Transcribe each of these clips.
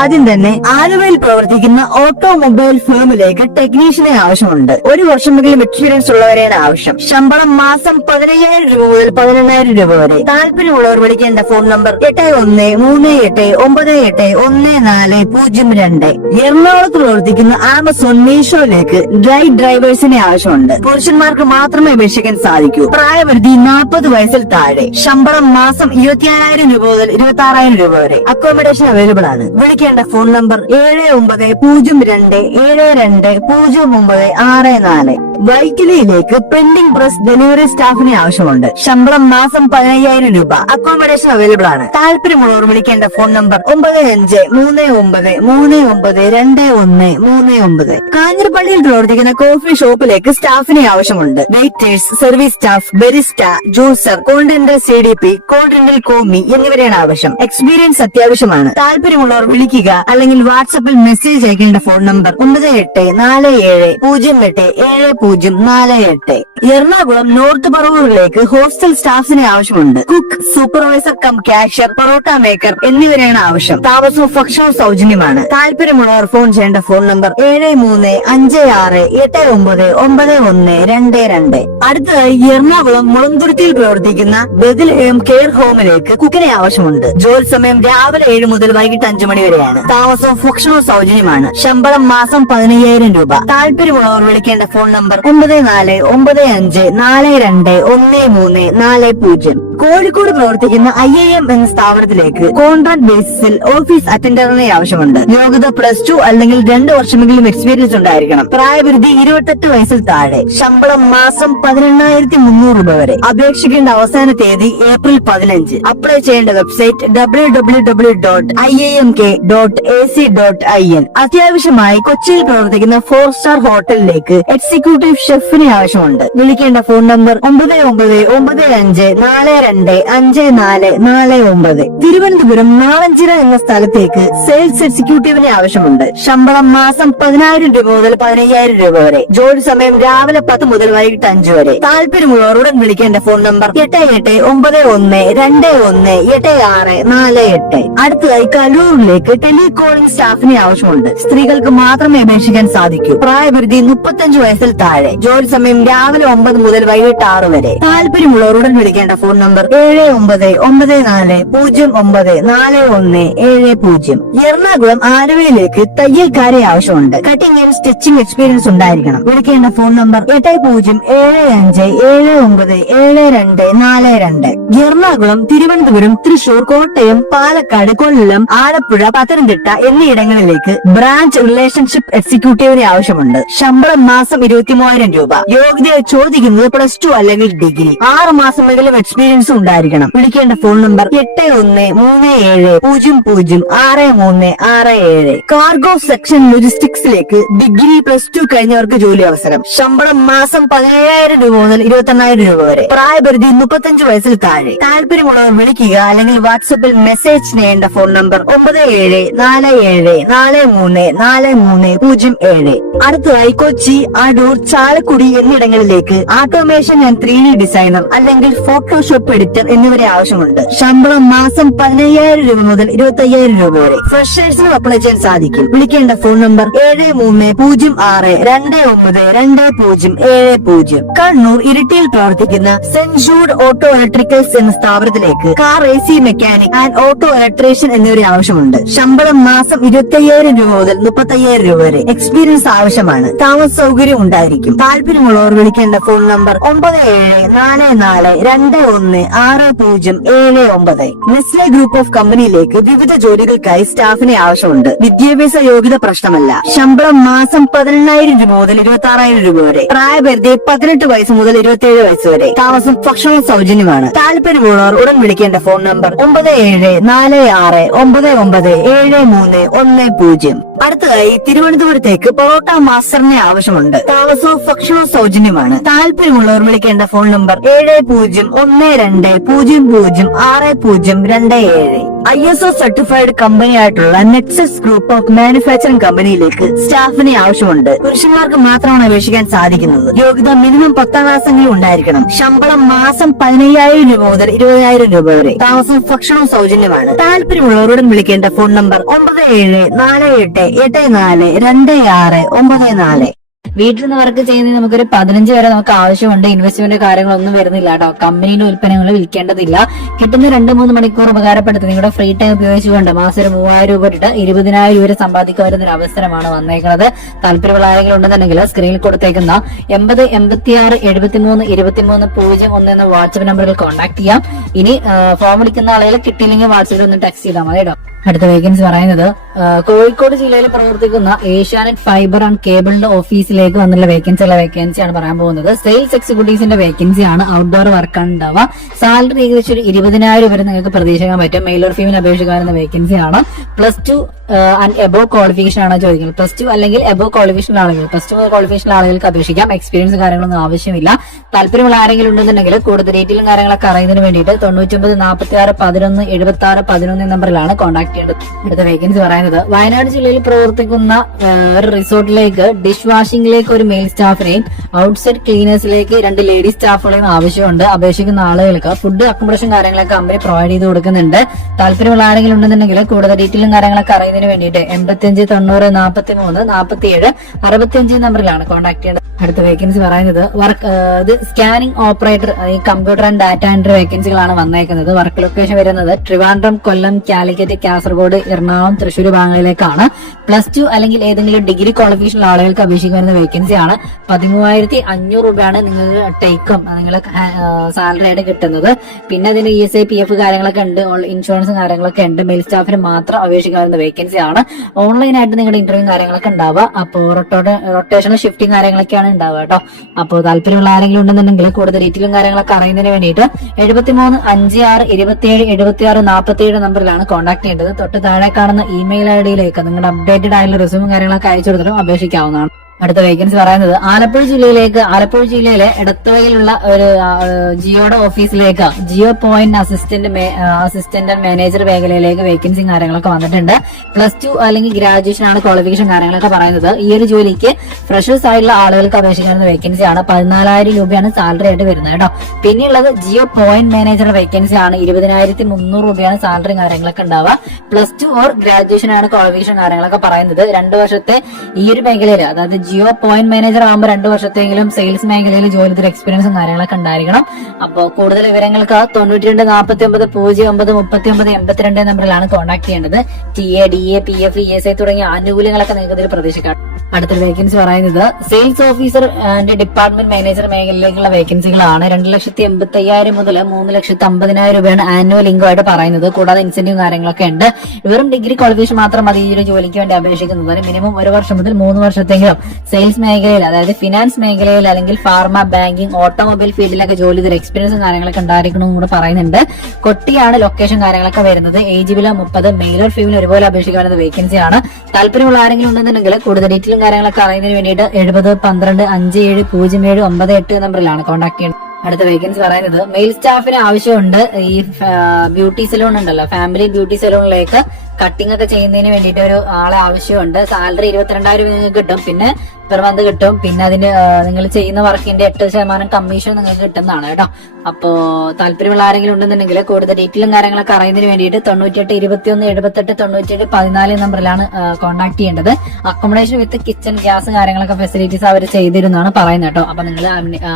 ആദ്യം തന്നെ ആലുവയിൽ പ്രവർത്തിക്കുന്ന ഓട്ടോമൊബൈൽ ഫേമിലേക്ക് ടെക്നീഷ്യനെ ആവശ്യമുണ്ട്. 1 വർഷമെങ്കിലും എക്സ്പീരിയൻസ് ഉള്ളവരെയാണ് ആവശ്യം. ശമ്പളം മാസം 15,000 രൂപ മുതൽ 18,000 രൂപ വരെ. താല്പര്യമുള്ളവർ വിളിക്കേണ്ട ഫോൺ നമ്പർ 8138981402. എറണാകുളത്ത് പ്രവർത്തിക്കുന്ന ആമസോൺ മീഷോയിലേക്ക് ഡ്രൈവ് ഡ്രൈവേഴ്സിനെ ആവശ്യമുണ്ട്. പുരുഷന്മാർക്ക് മാത്രമേ അപേക്ഷിക്കാൻ സാധിക്കൂ. പ്രായപരിധി 40 വയസ്സിൽ താഴെ. ശമ്പളം മാസം 25,000 രൂപ മുതൽ 26,000 രൂപ വരെ. അക്കോമഡേഷൻ അവൈലബിൾ ആണ്. വിളിക്കേണ്ട ഫോൺ നമ്പർ 7902720964. വൈറ്റിലിയിലേക്ക് പ്രിന്റിംഗ് പ്രസ് ഡെലിവറി സ്റ്റാഫിനെ ആവശ്യമുണ്ട്. ശമ്പളം മാസം 15,000 രൂപ. അക്കോമഡേഷൻ അവൈലബിൾ ആണ്. താല്പര്യമുള്ളവർ വിളിക്കേണ്ട ഫോൺ നമ്പർ 9539392139. കാഞ്ഞിരപ്പള്ളിയിൽ പ്രവർത്തിക്കുന്ന കോഫി ഷോപ്പിലേക്ക് സ്റ്റാഫിനെ ആവശ്യമുണ്ട്. Waiters, service staff, barista, juicer, continental CDP, continental commis എന്നിവരെയാണ് ആവശ്യം. എക്സ്പീരിയൻസ് അത്യാവശ്യമാണ്. താല്പര്യമുള്ളവർ വിളിക്കുക അല്ലെങ്കിൽ വാട്സാപ്പിൽ മെസ്സേജ് അയക്കേണ്ട ഫോൺ നമ്പർ 9847087048. എറണാകുളം നോർത്ത് പറവൂരിലേക്ക് ഹോസ്റ്റൽ സ്റ്റാഫിനെ ആവശ്യമുണ്ട്. Cook, supervisor cum cashier, parotta maker എന്നിവരെയാണ് ആവശ്യം. താമസവും ഭക്ഷണവും സൗജന്യമാണ്. താല്പര്യമുള്ളവർ ഫോൺ ചെയ്യേണ്ട ഫോൺ നമ്പർ 7356899122. അടുത്തതായി എറണാകുളം മുളന്തുരുത്തിയിൽ പ്രവർത്തിക്കുന്ന ബെത്ലഹേം കെയർ ഹോമിലേക്ക് കുക്കിനെ ആവശ്യമുണ്ട്. ജോലി സമയം രാവിലെ 7 മുതൽ വൈകിട്ട് 5 മണി വരെയാണ്. താമസവും ഭക്ഷണവും സൗജന്യമാണ്. ശമ്പളം മാസം 15,000 രൂപ. താല്പര്യമുള്ളവർ വിളിക്കേണ്ട ഫോൺ നമ്പർ 9495421340. കോഴിക്കോട് പ്രവർത്തിക്കുന്ന IIM എന്ന സ്ഥാപനത്തിലേക്ക് കോൺട്രാക്ട് ബേസിസിൽ ഓഫീസ് അറ്റൻഡറിനെ ആവശ്യമുണ്ട്. യോഗ്യത +2 അല്ലെങ്കിൽ 2 വർഷമെങ്കിലും എക്സ്പീരിയൻസ് ഉണ്ടായിരിക്കണം. പ്രായപരിധി 28 വയസ്സിൽ താഴെ. ശമ്പളം മാസം 18,300 രൂപ വരെ. അപേക്ഷിക്കേണ്ട അവസാന തീയതി ഏപ്രിൽ 15. അപ്ലൈ ചെയ്യേണ്ട വെബ്സൈറ്റ് www.iimk.ac.in. അത്യാവശ്യമായി കൊച്ചിയിൽ പ്രവർത്തിക്കുന്ന 4 സ്റ്റാർ ഹോട്ടലിലേക്ക് എക്സിക്യൂട്ടീവ് ഷെഫിനെ ആവശ്യമുണ്ട്. വിളിക്കേണ്ട ഫോൺ നമ്പർ 9995425449. തിരുവനന്തപുരം നാളഞ്ചിറ എന്ന സ്ഥലത്തേക്ക് സെയിൽസ് എക്സിക്യൂട്ടീവിനെ ആവശ്യമുണ്ട്. ശമ്പളം മാസം 10,000 രൂപ മുതൽ 15,000 രൂപ വരെ. ജോലി സമയം രാവിലെ 10 മുതൽ വൈകിട്ട് 5 വരെ. താല്പര്യമുള്ളവർ ഉടൻ വിളിക്കേണ്ട ഫോൺ നമ്പർ 8891218648. അടുത്തതായി കലൂരിലേക്ക് ടെലികോളിംഗ് സ്റ്റാഫിനെ ആവശ്യമുണ്ട്. സ്ത്രീകൾക്ക് മാത്രമേ അപേക്ഷിക്കാൻ സാധിക്കൂ. പ്രായപരിധി 35 വയസ്സിൽ താഴെ. ജോലി സമയം രാവിലെ 9 മുതൽ വൈകിട്ട് 6 വരെ. താല്പര്യമുള്ളവർ ഉടൻ വിളിക്കേണ്ട ഫോൺ നമ്പർ 7994094170. എറണാകുളം ആലുവയിലേക്ക് തയ്യൽക്കാരെ ആവശ്യമുണ്ട്. കട്ടിംഗ് ആൻഡ് സ്റ്റിച്ചിങ് എക്സ്പീരിയൻസ് ഉണ്ടായിരിക്കണം. വിളിക്കേണ്ട ഫോൺ നമ്പർ 8075757242. എറണാകുളം, തിരുവനന്തപുരം, തൃശൂർ, കോട്ടയം, പാലക്കാട്, കൊല്ലം, ആലപ്പുഴ, പത്തനംതിട്ട എന്നീയിടങ്ങളിലേക്ക് ബ്രാഞ്ച് റിലേഷൻഷിപ്പ് എക്സിക്യൂട്ടീവിനെ ആവശ്യമുണ്ട്. ശമ്പളം മാസം 23,000 രൂപ. യോഗ്യത ചോദിക്കുന്നത് +2 അല്ലെങ്കിൽ ഡിഗ്രി. 6 മാസമെങ്കിലും എക്സ്പീരിയൻസ് ഉണ്ടായിരിക്കണം. വിളിക്കേണ്ട ഫോൺ നമ്പർ 8137006367. കാർഗോ സെക്ഷൻ ലോജിസ്റ്റിക്സിലേക്ക് ഡിഗ്രി +2 കഴിഞ്ഞവർക്ക് ജോലി അവസരം. ശമ്പളം മാസം 17,000 രൂപ മുതൽ 28,000 രൂപ വരെ. പ്രായപരിധി 35 വയസ്സിൽ താഴെ. താല്പര്യമുള്ളവർ വിളിക്കുക അല്ലെങ്കിൽ വാട്സാപ്പിൽ മെസ്സേജ് ചെയ്യേണ്ട ഫോൺ നമ്പർ 9747434307. അടുത്തതായി കൊച്ചി, അടൂർ, ചാലക്കുടി എന്നിടങ്ങളിലേക്ക് ഓട്ടോമേഷൻ ആൻഡ് 3D ഡിസൈനർ അല്ലെങ്കിൽ ഫോട്ടോഷോപ്പ് എഡിറ്റർ എന്നിവരെ ആവശ്യമുണ്ട്. ശമ്പളം മാസം 15,000 രൂപ മുതൽ 25,000 രൂപ വരെ. ഫ്രഷേഴ്സിനും അപ്ലൈ ചെയ്യാൻ സാധിക്കും. വിളിക്കേണ്ട ഫോൺ നമ്പർ 7306292070. കണ്ണൂർ ഇരിട്ടിയിൽ പ്രവർത്തിക്കുന്ന സെന്റ് ജൂഡ് ഓട്ടോ ഇലക്ട്രിക്കൽസ് എന്ന സ്ഥാപനത്തിലേക്ക് car AC mechanic and auto electrician എന്നിവരെ ആവശ്യമുണ്ട്. ശമ്പളം മാസം 25,000 രൂപ മുതൽ 35,000 രൂപ വരെ. എക്സ്പീരിയൻസ് ആവശ്യമാണ്. താമസ സൗകര്യം ഉണ്ടായിരിക്കും. താല്പര്യമുള്ളവർ വിളിക്കേണ്ട phone number 9744216079. Nestle group of കമ്പനിയിലേക്ക് വിവിധ ജോലികൾക്കായി സ്റ്റാഫിനെ ആവശ്യമുണ്ട്. വിദ്യാഭ്യാസ യോഗ്യത പ്രശ്നമല്ല. ശമ്പളം മാസം 18,000 രൂപ മുതൽ 26,000 രൂപ വരെ. പ്രായപരിധി 18 വയസ്സ് മുതൽ 27 വയസ്സ് വരെ. താമസം ഭക്ഷണവും സൗജന്യമാണ്. താല്പര്യമുള്ളവർ ഉടൻ വിളിക്കേണ്ട ഫോൺ നമ്പർ 9746997310. അടുത്തതായി തിരുവനന്തപുരത്തേക്ക് പൊറോട്ട മാസ്റ്ററിനെ ആവശ്യമുണ്ട്. താമസവും ഭക്ഷണവും സൗജന്യമാണ്. താല്പര്യമുള്ളവർ വിളിക്കേണ്ട phone number 7012006027. ISO certified company ആയിട്ടുള്ള നെക്സസ് ഗ്രൂപ്പ് ഓഫ് മാനുഫാക്ചറിംഗ് കമ്പനിയിലേക്ക് സ്റ്റാഫിനെ ആവശ്യമുണ്ട്. പുരുഷന്മാർക്ക് മാത്രമാണ് അപേക്ഷിക്കാൻ സാധിക്കുന്നത്. യോഗ്യത മിനിമം 10ാം ക്ലാസ്സെങ്കിലും ഉണ്ടായിരിക്കണം. ശമ്പളം മാസം 15,000 രൂപ മുതൽ 20,000 രൂപ വരെ. താമസം ഭക്ഷണവും സൗജന്യമാണ്. താല്പര്യമുള്ളവരോടും വിളിക്കേണ്ട ഫോൺ നമ്പർ 9748842694. വീട്ടിൽ നിന്ന് വർക്ക് ചെയ്യുന്നതിന് നമുക്കൊരു 15 വരെ നമുക്ക് ആവശ്യമുണ്ട്. ഇൻവെസ്റ്റ്മെന്റ് കാര്യങ്ങളൊന്നും വരുന്നില്ല കേട്ടോ. കമ്പനിയുടെ ഉൽപ്പന്നങ്ങൾ വിൽക്കേണ്ടതില്ല. കിട്ടുന്ന 2-3 മണിക്കൂർ ഉപകാരപ്പെടുത്തി നിങ്ങളുടെ ഫ്രീ ടൈം ഉപയോഗിച്ചുകൊണ്ട് മാസം ഒരു 3,000 രൂപ ഇട്ട് 20,000 രൂപ സമ്പാദിക്കാൻ വരുന്ന ഒരു അവസരമാണ് വന്നേക്കുന്നത്. താല്പര്യമുള്ള ആരെങ്കിലും ഉണ്ടെന്നുണ്ടെങ്കിൽ സ്ക്രീനിൽ കൊടുത്തേക്കുന്ന 8086732301 എന്ന വാട്സ്ആപ്പ് നമ്പറിൽ കോൺടാക്ട് ചെയ്യാം. ഇനി ഫോം വിളിക്കുന്ന ആളുകൾ കിട്ടിയില്ലെങ്കിൽ വാട്സ്ആപ്പിൽ ഒന്ന് ടെക്സ്റ്റ് ചെയ്താൽ മതി കേട്ടോ. അടുത്ത വേക്കൻസി പറയുന്നത് കോഴിക്കോട് ജില്ലയിൽ പ്രവർത്തിക്കുന്ന ഏഷ്യാനെറ്റ് ഫൈബർ ആൻഡ് കേബിളിന്റെ ഓഫീസിലേക്ക് വന്നുള്ള വേക്കൻസിയാണ് പറയാൻ പോകുന്നത്. സെയിൽസ് എക്സിക്യൂട്ടീവ്സിന്റെ വേക്കൻസിയാണ്. ഔട്ട്ഡോർ വർക്കാണ് ഉണ്ടാവുക. സാലറി ഏകദേശം ഒരു 20,000 വരെ നിങ്ങൾക്ക് പ്രതീക്ഷിക്കാൻ പറ്റും. മെയിൽ ഓർ ഫീമെയിൽ അപേക്ഷിക്കാവുന്ന വേക്കൻസിയാണ്. +2 ആൻഡ് എബോ ക്വാളിഫിക്കേഷൻ ആണ് ചോദിക്കുന്നത്. +2 അല്ലെങ്കിൽ എബോ ക്വാളിഫിക്കേഷൻ ആളുകൾ, +2 ക്വാളിഫിക്കേഷൻ ആളുകൾക്ക് അപേക്ഷിക്കാം. എക്സ്പീരിയൻസ് കാര്യങ്ങളൊന്നും ആവശ്യമില്ല. താല്പര്യമുള്ള ആരെങ്കിലും ഉണ്ടെന്നുണ്ടെങ്കിൽ കൂടുതൽ ഡീറ്റെയിലും കാര്യങ്ങളൊക്കെ അറിയുന്നതിന് വേണ്ടിയിട്ട് 99 46 11 76 11 നമ്പറിലാണ് കോൺടാക്ട് ചെയ്യേണ്ടത്. അടുത്ത വേക്കൻസി പറയുന്നത് വയനാട് ജില്ലയിൽ പ്രവർത്തിക്കുന്ന ഒരു റിസോർട്ടിലേക്ക് ഡിഷ് വാഷിംഗിലേക്ക് ഒരു മെയിൽ സ്റ്റാഫിനെയും ഔട്ട്സൈഡ് ക്ലീനേഴ്സിലേക്ക് 2 ലേഡീസ് സ്റ്റാഫുകളെയും ആവശ്യമുണ്ട്. അപേക്ഷിക്കുന്ന ആളുകൾക്ക് ഫുഡ് അക്കോമഡേഷൻ കാര്യങ്ങളൊക്കെ കമ്പനി പ്രൊവൈഡ് ചെയ്ത് കൊടുക്കുന്നുണ്ട്. താല്പര്യമുള്ള ആരെങ്കിലും ഉണ്ടെന്നുണ്ടെങ്കിൽ കൂടുതൽ ഡീറ്റെയിലും കാര്യങ്ങളൊക്കെ അറിയുന്നതിന് വേണ്ടിയിട്ട് 85 90 43 47 65 നമ്പറിലാണ് കോൺടാക്ട് ചെയ്യേണ്ടത്. അടുത്ത വേക്കൻസി പറയുന്നത് ഇത് സ്കാനിംഗ് ഓപ്പറേറ്റർ, ഈ കമ്പ്യൂട്ടർ ആൻഡ് ഡാറ്റ എൻട്രി വേക്കൻസികളാണ് വന്നേക്കുന്നത്. വർക്ക് ലൊക്കേഷൻ വരുന്നത് ട്രിവാൻഡ്രം, കൊല്ലം, കാലിക്കറ്റ്, കാസർഗോഡ്, എറണാകുളം, തൃശ്ശൂർ ഭാഗങ്ങളിലേക്കാണ്. +2 അല്ലെങ്കിൽ ഏതെങ്കിലും ഡിഗ്രി ക്വാളിഫിക്കേഷൻ ആളുകൾക്ക് അപേക്ഷിക്കുന്ന വേക്കൻസിയാണ്. 13,500 രൂപയാണ് നിങ്ങൾക്ക് ടേക്കും നിങ്ങൾക്ക് സാലറി ആയിട്ട് കിട്ടുന്നത്. പിന്നെ അതിന് ESI PF കാര്യങ്ങളൊക്കെ ഉണ്ട്, ഇൻഷുറൻസും കാര്യങ്ങളൊക്കെ ഉണ്ട്. മെയിൽ സ്റ്റാഫിന് മാത്രം അപേക്ഷിക്കാവുന്ന വേക്കൻസിയാണ്. ഓൺലൈനായിട്ട് നിങ്ങളുടെ ഇന്റർവ്യൂ കാര്യങ്ങളൊക്കെ ഉണ്ടാവുക. അപ്പോൾ റൊട്ടേഷണൽ ഷിഫ്റ്റിംഗ് കാര്യങ്ങളൊക്കെയാണ് ഉണ്ടാവുക കേട്ടോ. അപ്പോൾ താല്പര്യമുള്ള ആരെങ്കിലും ഉണ്ടെന്നുണ്ടെങ്കിൽ കൂടുതൽ ഡീറ്റെയിലും കാര്യങ്ങളൊക്കെ അറിയുന്നതിന് വേണ്ടിയിട്ട് 73 56 27 76 47 നമ്പറിലാണ് കോൺടാക്ട് ചെയ്യേണ്ടത്. തൊട്ട് താഴെ കാണുന്ന ഇമെയിൽ IDയിലേക്ക് നിങ്ങളുടെ അപ്ഡേറ്റഡ് ആയിട്ടുള്ള റിസ്യൂമും കാര്യങ്ങളൊക്കെ അയച്ചു കൊടുത്തിട്ടും അപേക്ഷിക്കാവുന്നതാണ്. അടുത്ത വേക്കൻസി പറയുന്നത് ആലപ്പുഴ ജില്ലയിലെ എടത്തുവയിലുള്ള ഒരു ജിയോയുടെ ഓഫീസിലേക്ക് ജിയോ പോയിന്റ് അസിസ്റ്റന്റ് മാനേജർ മേഖലയിലേക്ക് വേക്കൻസി കാര്യങ്ങളൊക്കെ വന്നിട്ടുണ്ട്. +2 അല്ലെങ്കിൽ ഗ്രാജുവേഷൻ ആണ് ക്വാളിഫിക്കേഷൻ കാര്യങ്ങളൊക്കെ പറയുന്നത്. ഈ ഒരു ജോലിക്ക് ഫ്രഷേഴ്സ് ആയിട്ടുള്ള ആളുകൾക്ക് അപേക്ഷിക്കാവുന്ന വേക്കൻസിയാണ്. 14,000 രൂപയാണ് സാലറി ആയിട്ട് വരുന്നത് കേട്ടോ. പിന്നെയുള്ളത് ജിയോ പോയിന്റ് മാനേജർ വേക്കൻസി ആണ്. 20,300 രൂപയാണ് സാലറി കാര്യങ്ങളൊക്കെ ഉണ്ടാവുക. +2 ഓർ ഗ്രാജുവേഷൻ ആണ് ക്വാളിഫിക്കേഷൻ കാര്യങ്ങളൊക്കെ പറയുന്നത്. 2 വർഷത്തെ ഈ ഒരു മേഖലയിൽ, അതായത് ജിയോ പോയിന്റ് മാനേജർ ആകുമ്പോൾ 2 വർഷത്തെങ്കിലും സെയിൽസ് മേഖലയിൽ ജോലിയുടെ എക്സ്പീരിയൻസും കാര്യങ്ങളൊക്കെ ഉണ്ടായിരിക്കണം. അപ്പോൾ കൂടുതൽ വിവരങ്ങൾക്ക് 92 49 09 39 82 നമ്പറിലാണ് കോൺടാക്ട് ചെയ്യേണ്ടത്. TA, DA, PF, ESI തുടങ്ങിയ ആനുകൂല്യങ്ങളൊക്കെ നിങ്ങൾക്ക് ഇതിൽ പ്രതീക്ഷിക്കാം. അടുത്തൊരു വേക്കൻസി പറയുന്നത് sales officer and department manager മേഖലയിലേക്കുള്ള വേക്കൻസികളാണ്. 2,85,000 മുതൽ 3,50,000 രൂപയാണ് ആനുവൽ ഇൻകം ആയിട്ട് പറയുന്നത്. കൂടാതെ ഇൻസെന്റീവ് കാര്യങ്ങളൊക്കെ ഉണ്ട്. വെറും ഡിഗ്രി ക്വാളിഫിക്കേഷൻ മാത്രം മതി ഈ ഒരു ജോലിക്ക് വേണ്ടി അപേക്ഷിക്കുന്നതിന്. മിനിമം 1 വർഷം മുതൽ 3 വർഷത്തെങ്കിലും സെയിൽസ് മേഖലയിൽ, അതായത് ഫിനാൻസ് മേഖലയിൽ അല്ലെങ്കിൽ ഫാർമ, ബാങ്കിങ്, ഓട്ടോമൊബൈൽ ഫീൽഡിലൊക്കെ ജോലി ചെയ്ത എക്സ്പീരിയൻസും കാര്യങ്ങളൊക്കെ ഉണ്ടായിരിക്കണം കൂടെ പറയുന്നുണ്ട്. കൊട്ടിയാണ് ലൊക്കേഷൻ കാര്യങ്ങളൊക്കെ വരുന്നത്. Age below 30. Male or female ഒരുപോലെ അപേക്ഷിക്കാവുന്ന വേക്കൻസിയാണ്. താല്പര്യമുള്ള ആരെങ്കിലും ഉണ്ടെന്നുണ്ടെങ്കിൽ കൂടുതൽ ഡീറ്റെയിലും കാര്യങ്ങളൊക്കെ അറിയുന്നതിന് വേണ്ടിയിട്ട് 70 12 57 07 98 നമ്പറിലാണ് കോൺടാക്ട് ചെയ്യുന്നത്. അടുത്ത വേക്കൻസി പറയുന്നത് മെയിൽ സ്റ്റാഫിന് ആവശ്യമുണ്ട്. ഈ ബ്യൂട്ടി സലൂൺ ഉണ്ടല്ലോ, ഫാമിലി ബ്യൂട്ടി സലൂണിലേക്ക് കട്ടിംഗ് ഒക്കെ ചെയ്യുന്നതിന് വേണ്ടിയിട്ട് ഒരു ആളെ ആവശ്യമുണ്ട്. സാലറി 22,000 രൂപ നിങ്ങൾക്ക് കിട്ടും. പിന്നെ പെർ മന്ത് കിട്ടും. പിന്നെ അതിന് നിങ്ങൾ ചെയ്യുന്ന വർക്കിന്റെ 8% കമ്മീഷൻ നിങ്ങൾക്ക് കിട്ടുന്നതാണ് കേട്ടോ. അപ്പോ താല്പര്യമുള്ള ആരെങ്കിലും ഉണ്ടെന്നുണ്ടെങ്കിൽ കൂടുതൽ ഡീറ്റെയിലും കാര്യങ്ങളൊക്കെ അറിയുന്നതിന് വേണ്ടിയിട്ട് 98 21 78 97 14 നമ്പറിലാണ് കോൺടാക്ട് ചെയ്യേണ്ടത്. അക്കോമഡേഷൻ വിത്ത് കിച്ചൺ, ഗ്യാസ് കാര്യങ്ങളൊക്കെ ഫെസിലിറ്റീസ് അവർ ചെയ്തിരുന്നാണ് പറയുന്നത് കേട്ടോ. അപ്പൊ നിങ്ങൾ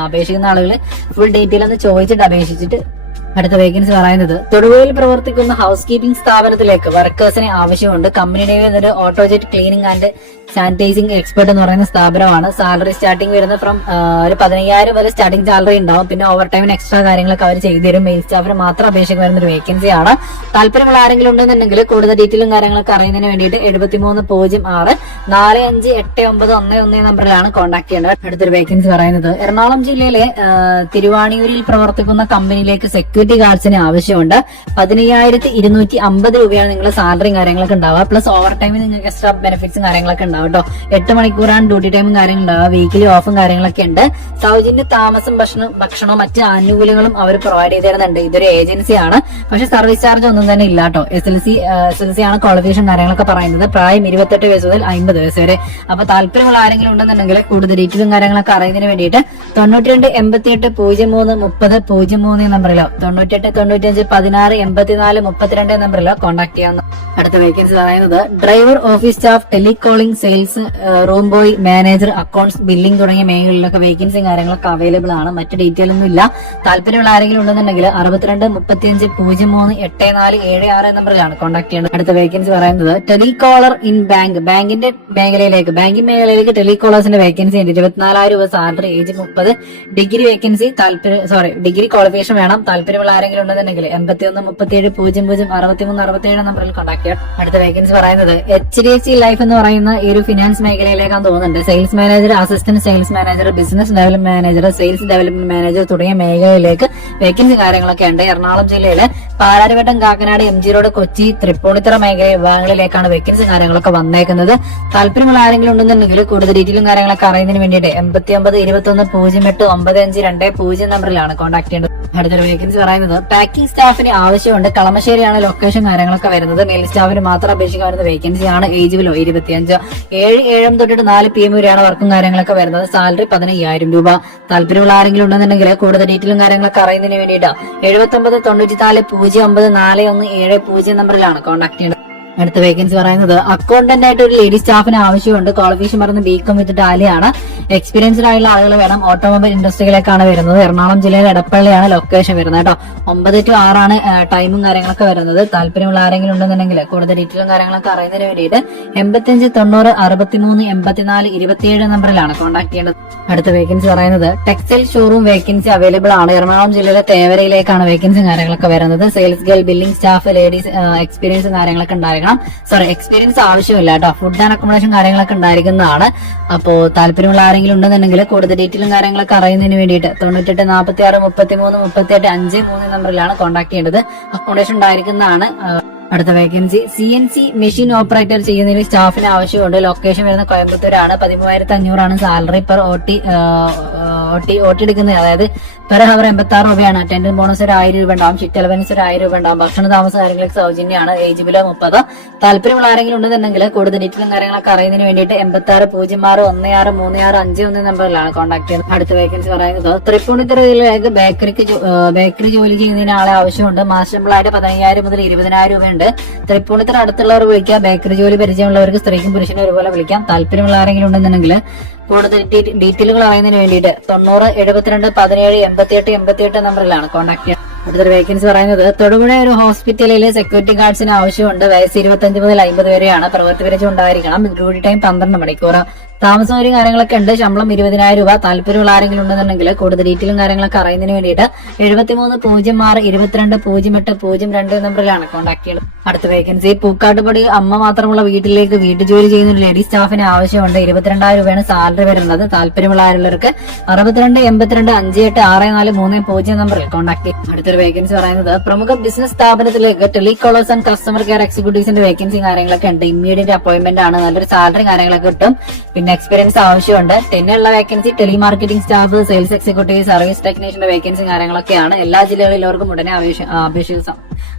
അപേക്ഷിക്കുന്ന ആളുകൾ ഫുൾ ഡീറ്റെയിൽ ഒന്ന് ചോദിച്ചിട്ട് അപേക്ഷിച്ചിട്ട്. അടുത്ത വേക്കൻസി പറയുന്നത് തൊടുപുഴയിൽ പ്രവർത്തിക്കുന്ന ഹൗസ് കീപ്പിംഗ് സ്ഥാപനത്തിലേക്ക് വർക്കേഴ്സിനെ ആവശ്യമുണ്ട്. കമ്പനിയുടെ ഓട്ടോജെറ്റ് ക്ലീനിങ് ആൻഡ് സാനിറ്റൈസിംഗ് എക്സ്പെർട്ട് എന്ന് പറയുന്ന സ്ഥാപനമാണ്. സാലറി സ്റ്റാർട്ടിംഗ് വരുന്നത് ഫ്രം ഒരു 15,000 വരെ സ്റ്റാർട്ടിംഗ് സാലറി ഉണ്ടാവും. പിന്നെ ഓവർ ടൈമിന് എക്സ്ട്രാ കാര്യങ്ങളൊക്കെ അവർ ചെയ്തു തരും. മെയിൽ സ്റ്റാഫിന് മാത്രം അപേക്ഷിക്കാൻ വരുന്ന ഒരു വേക്കൻസിയാണ്. താല്പര്യമുള്ള ആരെങ്കിലും ഉണ്ടെന്നുണ്ടെങ്കിൽ കൂടുതൽ ഡീറ്റെയിലും കാര്യങ്ങളൊക്കെ അറിയുന്നതിന് വേണ്ടിയിട്ട് 73 06 45 89 11 നമ്പറിലാണ് കോൺടാക്ട് ചെയ്യേണ്ടത്. അടുത്തൊരു വേക്കൻസി പറയുന്നത് എറണാകുളം ജില്ലയിലെ തിരുവാണിയൂരിൽ പ്രവർത്തിക്കുന്ന കമ്പനിയിലേക്ക് സെക്യൂരിറ്റി സെക്യൂരിറ്റി ഗാർഡ്സിന് ആവശ്യമുണ്ട്. 15,250 രൂപയാണ് നിങ്ങളുടെ സാലറിയും കാര്യങ്ങളൊക്കെ ഉണ്ടാവുക. പ്ലസ് ഓവർ ടൈമിൽ നിങ്ങൾക്ക് എക്സ്ട്രാ ബെനിഫിറ്റ്സും കാര്യങ്ങളൊക്കെ ഉണ്ടാവും കേട്ടോ. 8 മണിക്കൂറാണ് ഡ്യൂട്ടി ടൈമും കാര്യങ്ങളും ഉണ്ടാവുക. വീക്കിലി ഓഫും കാര്യങ്ങളൊക്കെ ഉണ്ട്. സൗജന്യ താമസം, ഭക്ഷണവും മറ്റ് ആനുകൂല്യങ്ങളും അവർ പ്രൊവൈഡ് ചെയ്ത് തരുന്നുണ്ട്. ഇതൊരു ഏജൻസിയാണ്, പക്ഷെ സർവീസ് ചാർജ് ഒന്നും തന്നെ ഇല്ല കേട്ടോ. SLC ആണ് ക്വാളിഫിക്കേഷൻ കാര്യങ്ങളൊക്കെ പറയുന്നത്. പ്രായം 28 വയസ്സ് മുതൽ 50 വയസ്സ് വരെ. അപ്പൊ താല്പര്യമുള്ള ആരെങ്കിലും ഉണ്ടെന്നുണ്ടെങ്കിൽ കൂടുതൽ ഡീറ്റെയിലും കാര്യങ്ങളൊക്കെ അറിയുന്നതിന് വേണ്ടിയിട്ട് 92 88 03 30 03 നമ്പറിലോ 98 95 16 84 32 നമ്പറിലോ കോൺടാക്ട് ചെയ്യാവുന്ന. അടുത്ത വേക്കൻസി പറയുന്നത് driver, office staff, telecalling, sales, room boy, manager, accounts, billing തുടങ്ങിയ മേഖലകളിലൊക്കെ വേക്കൻസിയും കാര്യങ്ങളൊക്കെ അവൈലബിൾ ആണ്. മറ്റു ഡീറ്റെയിൽ ഒന്നും ഇല്ല. താല്പര്യമുള്ള ആരെങ്കിലും ഉണ്ടെന്നുണ്ടെങ്കിൽ 62 35 03 84 76 നമ്പറിലാണ് കോൺടാക്ട് ചെയ്യേണ്ടത്. അടുത്ത വേക്കൻസി പറയുന്നത് ടെലികോളർ ഇൻ ബാങ്കിന്റെ ബാങ്കിംഗ് മേഖലയിലേക്ക് ടെലികോളേഴ്സിന്റെ വേക്കൻസി ഉണ്ട്. 24,000 രൂപ salary, age 30, degree vacancy, degree qualification വേണം. താല്പര്യമുള്ള ആരെങ്കിലും ഉണ്ടെന്നുണ്ടെങ്കിൽ 81 37 00 63 67 നമ്പറിൽ കോൺടാക്ട് ചെയ്യാം. അടുത്ത വേക്കൻസി പറയുന്നത് HDFC ലൈഫ് എന്ന് പറയുന്ന ഈ ഒരു ഫിനാൻസ് മേഖലയിലേക്കാണ് തോന്നുന്നുണ്ട്. Sales manager, assistant sales manager, business development manager, sales development manager തുടങ്ങിയ മേഖലയിലേക്ക് വേക്കൻസി കാര്യങ്ങളൊക്കെ ഉണ്ട്. എറണാകുളം ജില്ലയിലെ പാലാരിവട്ടം, കാക്കനാട്, MG റോഡ്, കൊച്ചി, തൃപ്പൂണിത്തുറ മേഖല വിഭാഗങ്ങളിലേക്കാണ് വേക്കൻസി കാര്യങ്ങളൊക്കെ വന്നേക്കുന്നത്. താല്പര്യമുള്ള ആരെങ്കിലും ഉണ്ടെന്നുണ്ടെങ്കിൽ കൂടുതൽ ഡീറ്റെയിലും കാര്യങ്ങളൊക്കെ അറിയുന്നതിന് വേണ്ടിയിട്ട് 89 21 08 95 20 നമ്പറിലാണ് കോൺടാക്ട് ചെയ്യേണ്ടത്. അടുത്തൊരു വേക്കൻസി പറയുന്നത് പാക്കിംഗ് സ്റ്റാഫിന് ആവശ്യമുണ്ട്. കളമശ്ശേരിയാണ് ലൊക്കേഷൻ കാര്യങ്ങളൊക്കെ വരുന്നത്. മെയിൽ സ്റ്റാഫിന് മാത്രം അപേക്ഷിക്കാവുന്ന വേക്കൻസിയാണ്. ഏജ് ബിലോ 25, 7 AM തൊട്ടിട്ട് 4 PM വരെയാണ് വർക്കും കാര്യങ്ങളൊക്കെ വരുന്നത്. സാലറി 15,000 രൂപ. താല്പര്യമുള്ള ആരെങ്കിലും ഉണ്ടെന്നുണ്ടെങ്കിൽ കൂടുതൽ ഡീറ്റെയിലും കാര്യങ്ങളൊക്കെ അറിയുന്നതിന് വേണ്ടിയിട്ട് 79 94 09 41 70 നമ്പറിലാണ് കോൺടാക്ട് ചെയ്യേണ്ടത്. അടുത്ത വേക്കൻസി പറയുന്നത് അക്കൗണ്ടന്റ് ആയിട്ട് ഒരു ലേഡി സ്റ്റാഫിന് ആവശ്യമുണ്ട്. ക്വാളിഫിക്കേഷൻ പറയുന്നത് BCom വിത്ത് ടാലിയാണ്. എക്സ്പീരിയൻസ്ഡ് ആയുള്ള ആളുകൾ വേണം. ഓട്ടോമൊബൈൽ ഇൻഡസ്ട്രിയിലേക്കാണ് വരുന്നത്. എറണാകുളം ജില്ലയിലെ എടപ്പള്ളിയാണ് ലൊക്കേഷൻ വരുന്നത് കേട്ടോ. 9 to 6 ആണ് ടൈമും കാര്യങ്ങളൊക്കെ വരുന്നത്. താല്പര്യമുള്ള ആരെങ്കിലും ഉണ്ടെന്നുണ്ടെങ്കിൽ കൂടുതൽ ഡീറ്റെയിലും കാര്യങ്ങളൊക്കെ അറിയുന്നതിന് വേണ്ടിയിട്ട് 85 90 63 84 27 നമ്പറിലാണ് കോൺടാക്ട് ചെയ്യേണ്ടത്. അടുത്ത വേക്കൻസി പറയുന്നത് ടെക്സ്റ്റൈൽ ഷോറൂം വേക്കൻസി അവൈലബിൾ ആണ്. എറണാകുളം ജില്ലയിലെ തേവരയിലേക്കാണ് വേക്കൻസി കാര്യങ്ങളൊക്കെ വരുന്നത്. Sales girl, billing staff, ladies, experience കാര്യങ്ങളൊക്കെ ഉണ്ടായിരിക്കണം. എക്സ്പീരിയൻസ് ആവശ്യമില്ല കേട്ടോ. ഫുഡ് ആൻഡ് അക്കോമഡേഷൻ കാര്യങ്ങളൊക്കെ ഉണ്ടായിരിക്കുന്നതാണ്. അപ്പോൾ താല്പര്യമുള്ള ആരെങ്കിലും ഉണ്ടെന്നുണ്ടെങ്കിൽ കൂടുതൽ ഡീറ്റെയിലും കാര്യങ്ങളൊക്കെ അറിയുന്നതിന് വേണ്ടിയിട്ട് 98 46 33 38 53 നമ്പറിലാണ് കോൺടാക്ട് ചെയ്യേണ്ടത്. അക്കോമഡേഷൻ ഉണ്ടായിരിക്കുന്നതാണ്. അടുത്ത വേക്കൻസി CNC മെഷീൻ ഓപ്പറേറ്റർ ചെയ്യുന്നതിന് സ്റ്റാഫിന് ആവശ്യമുണ്ട്. ലൊക്കേഷൻ വരുന്ന കോയമ്പത്തൂരാണ്. 13,500 സാലറി. പെർ OT എടുക്കുന്നത്, അതായത് പെർ ഹവർ 86 രൂപയാണ്. അറ്റൻഡന്റ് ബോണസ് ഒരു 1000 രൂപ ഉണ്ടാവും. ഷിഫ്റ്റ് അലവൻസ് ഒരു 1000 രൂപ ഉണ്ടാവും. ഭക്ഷണ താമസ കാര്യങ്ങളൊക്കെ സൗജന്യമാണ്. Age below 30. താല്പര്യമുള്ള ആരെങ്കിലും ഉണ്ടെന്നുണ്ടെങ്കിൽ കൂടുതൽ ഡീറ്റെയിലും കാര്യങ്ങളൊക്കെ അറിയുന്നതിന് വേണ്ടിയിട്ട് 86 06 16 36 51 നമ്പറിലാണ് കോൺടാക്ട് ചെയ്യുന്നത്. അടുത്ത വേക്കൻസി പറയുന്നത് തൃപ്പൂണിത്തുറ ജില്ലയിലേക്ക് ബേക്കറി ജോലി ചെയ്യുന്നതിന് ആളെ ആവശ്യമുണ്ട്. മാസശമ്പളമായിട്ട് 15,000 മുതൽ 20,000 രൂപയുണ്ട്. തൃപ്പൂണിത്തുറ അടുത്തുള്ളവർ വിളിക്കാം. ബേക്കറി ജോലി പരിചയമുള്ളവർക്ക് സ്ത്രീക്കും പുരുഷനും ഒരുപോലെ വിളിക്കാം. താല്പര്യമുള്ള ആരെങ്കിലും ഉണ്ടെന്നുണ്ടെങ്കിൽ കൂടുതൽ ഡീറ്റെയിലുകൾ അറിയുന്നതിന് വേണ്ടിയിട്ട് 90 72 17 88 88 നമ്പറിലാണ് കോൺടാക്ട് ചെയ്യുന്നത്. അടുത്തൊരു വേക്കൻസി പറയുന്നത് തൊടുപുഴ ഒരു ഹോസ്പിറ്റലിലെ സെക്യൂരിറ്റി ഗാർഡ്സിന് ആവശ്യമുണ്ട്. വയസ്സ് 25 മുതൽ 50 വരെയാണ്. പ്രവൃത്തി പരിചയം ഉണ്ടായിരിക്കണം. ഡ്യൂട്ടി ടൈം 12 മണിക്കൂർ. താമസവും കാര്യങ്ങളൊക്കെ ഉണ്ട്. ശമ്പളം 20,000 രൂപ. താല്പര്യമുള്ള ആരെങ്കിലും ഉണ്ടെന്നുണ്ടെങ്കിൽ കൂടുതൽ ഡീറ്റെയിലും കാര്യങ്ങളൊക്കെ അറിയുന്നതിന് വേണ്ടിയിട്ട് 73 06 22 08 02 നമ്പറിലാണ് കോൺടാക്ട് ചെയ്യുന്നത്. അടുത്ത വേക്കൻസി പൂക്കാട്ടുപടി അമ്മ മാത്രമുള്ള വീട്ടിലേക്ക് വീട്ടുജോലി ചെയ്യുന്ന ഒരു ലേഡി സ്റ്റാഫിന് ആവശ്യമുണ്ട്. 22,000 രൂപയാണ് സാലറി വരുന്നത്. താല്പര്യമുള്ള ആരുള്ളവർക്ക് 62 82 58 64 30 നമ്പറിൽ കോൺടാക്ട് ചെയ്യും. അടുത്തൊരു വേക്കൻസി പറയുന്നത് പ്രമുഖ ബിസിനസ് സ്ഥാപനത്തിലേക്ക് ടെലികോളേഴ്സ് ആൻഡ് കസ്റ്റമർ കെയർ എക്സിക്യൂട്ടീവ്സിന്റെ വേക്കൻസി കാര്യങ്ങളൊക്കെ ഉണ്ട്. ഇമ്മീഡിയറ്റ് അപ്പോയിന്റ്മെന്റ് ആണ്. നല്ലൊരു സാലറി കാര്യങ്ങളൊക്കെ കിട്ടും. പിന്നെ എക്സ്പീരിയൻസ് ആവശ്യമുണ്ട്. 10 ഉള്ള vacancy telemarketing staff, sales executive, service ടെക്നീഷ്യന്റെ വേക്കൻസി കാര്യങ്ങളൊക്കെ ആണ്. എല്ലാ ജില്ലകളിലുള്ളവർക്കും ഉടനെ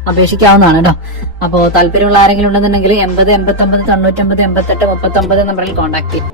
അപേക്ഷിക്കാവുന്നതാണ് കേട്ടോ. അപ്പോൾ താല്പര്യമുള്ള ആരെങ്കിലും ഉണ്ടെന്നുണ്ടെങ്കിൽ 80 89 99 88 39 നമ്പറിൽ കോൺടാക്ട് ചെയ്യും.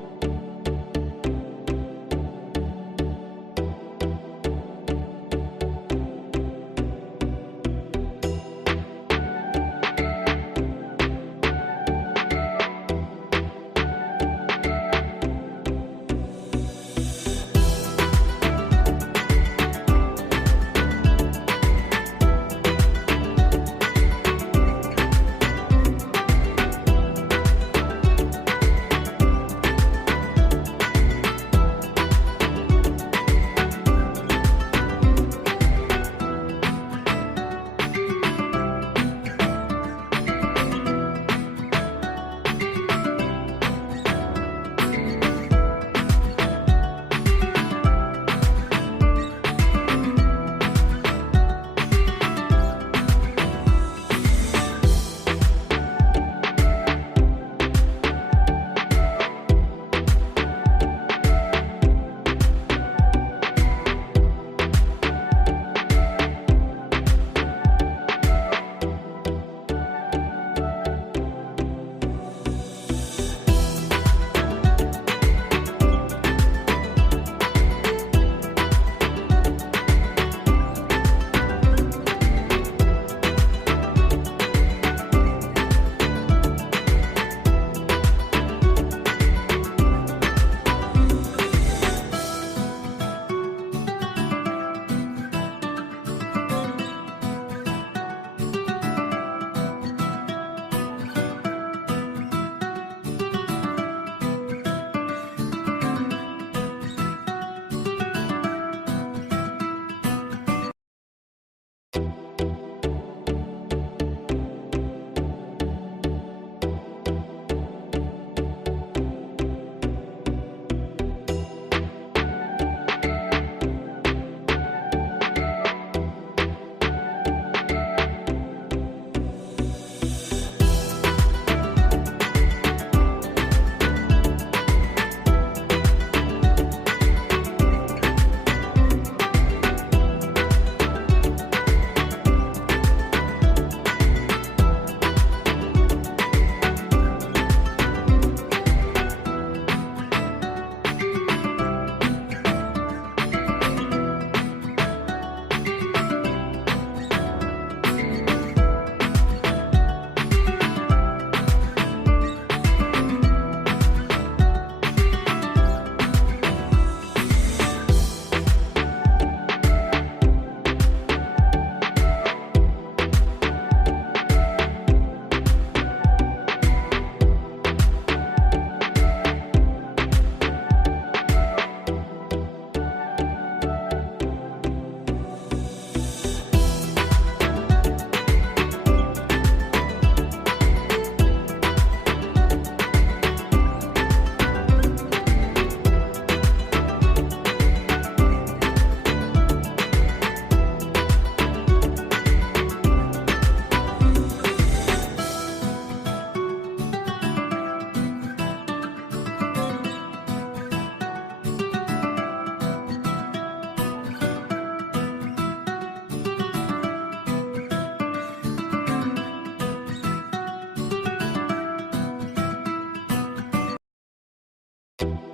you